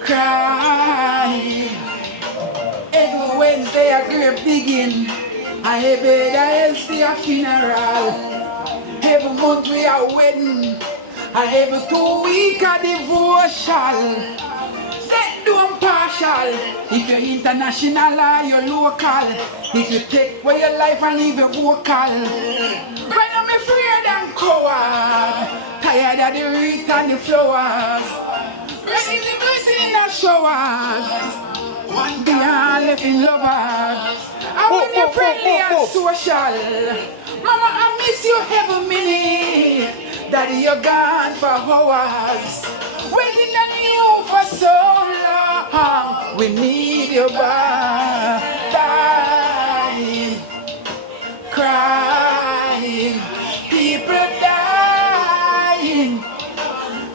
Crying. Every Wednesday a great begin. And every day is a funeral. Every month we are wedding. And every 2 weeks a devotion. Let do impartial. If you're international or you're local. If you take away your life and leave it vocal. Right now I'm afraid and coward. Tired of the wreath and the flowers. Ready the blessing in the showers. One day I left in lovers. I want you friendly and social. Mama, I miss you every minute. Daddy, you're gone for hours. Waiting on you for so long. We need you back. Dying, crying, people dying,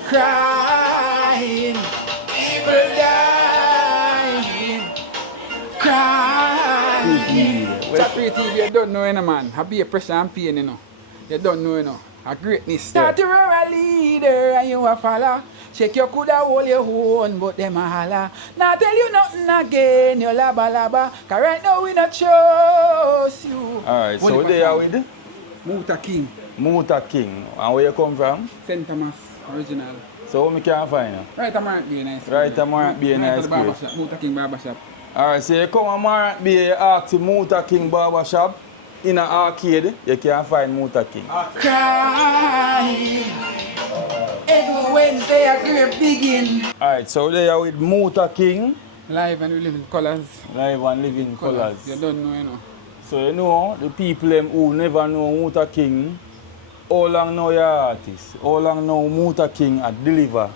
crying, people dying, crying. Chat free TV, you don't know, man. I be a pressure and pain, you know. You don't know, A greatness. Start to a leader and you a follow. Check you coulda hold your own, but them a holla. Now tell you nothing again, you laba laba. Cause right now we not trust you. Alright, so they are with Muta King. Muta King. And where you come from? St. Thomas, original. So what me can find you? Right, I'm right, be a nice. Right, I'm right, be a nice barbershop, Muta King Barbershop. Alright, so you come and Marant Bay, you ask the Muta King Barbershop. In an arcade, you can find Muta King. Crying. Every Wednesday a great begin. Alright, so they are with Muta King. Live and we live in colors. Live and living colors. You don't know, So you know, the people them who never know Muta King, how long know your artist? How long know Muta King deliver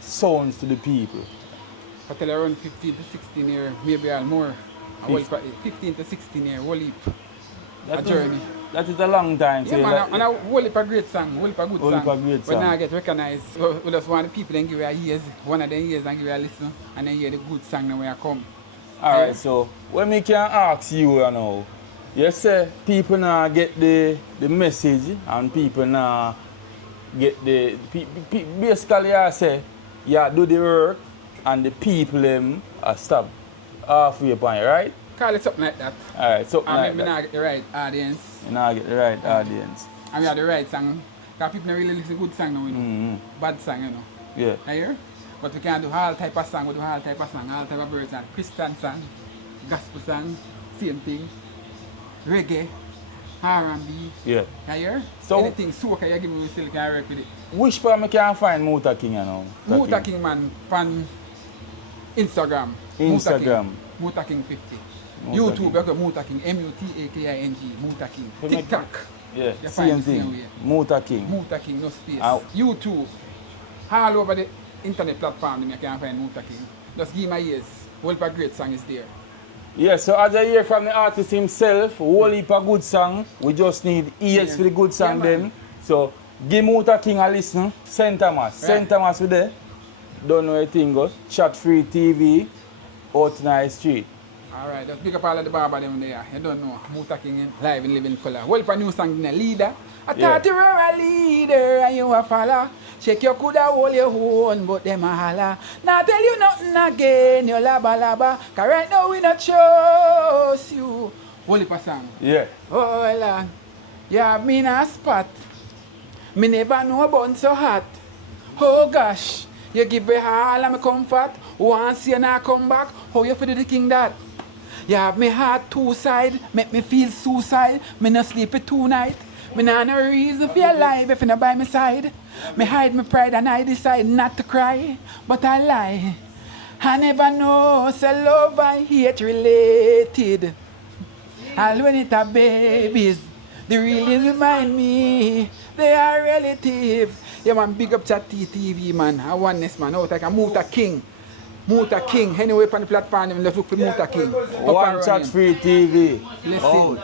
sounds to the people? I tell you around 15 to 16 years, maybe all more. 15 to 16 years, whole heap. A journey. That is a long time. Yeah, man, and a whole heap of great song, whole heap of good song. But now I get recognized. We just want the people then give you a years, one of them years and give you a listen, and then hear the good song when I come. Alright, so when me can ask you now, you say people now get the message and people now get the basically I say you do the work and the people them stop halfway point, right? Call it something like that. Alright, something like that. that. Not get the right audience. You not get the right audience. And we have the right song. Because people don't really listen to good song now, you know. Bad song, you know. Yeah. You hear? But we can do all type of song, we do all type of song, all type of version. Christian song, gospel song, same thing. Reggae, R&B. Yeah. You hear? So anything soca you give me, we still can work with it. Which part me can find Muta King you know? Muta King man, on Instagram. Muta King 50. YouTube, you go Muta King, M-U-T-A-K-I-N-G, Muta King. TikTok. Yeah, you same thing. Muta King. Muta King, no space. YouTube. All over the internet platform, you can find Muta King. Just give my ears. Whole heap of great song is there. Yeah, so as I hear from the artist himself, whole heap of good song. We just need ears for the good song then. So give Muta King a listen. St. Thomas. St. Thomas with there. Don't know anything goes. Chat free TV out in the street. Alright, just pick up all of the barber them there. You don't know. Muta King live in living color. Whole heap of new song in a leader. I thought you were a leader and you a follow. Check you coulda hold your own, but them a holla. Now tell you nothing again, you laba laba. Cause right now we not trust you. Whole heap of song. Yeah. Oh Lord, you have me in a spot. Me never know about so hot. Oh gosh, you give me all of my comfort. Once you not come back, how you feel the king that? You have me heart two side, make me feel suicide. Me no sleep for 2 nights. Me nah no reason for your life if you not by my side. Me hide my pride and I decide not to cry, but I lie. I never know, say love and hate related. And when it a babies, they really remind me they are relative. Yeah man, big up Chat TV man, I want this man out like a Muta King. Muta King, anyway on the platform, let's look for Muta King. One Chat free TV. Listen.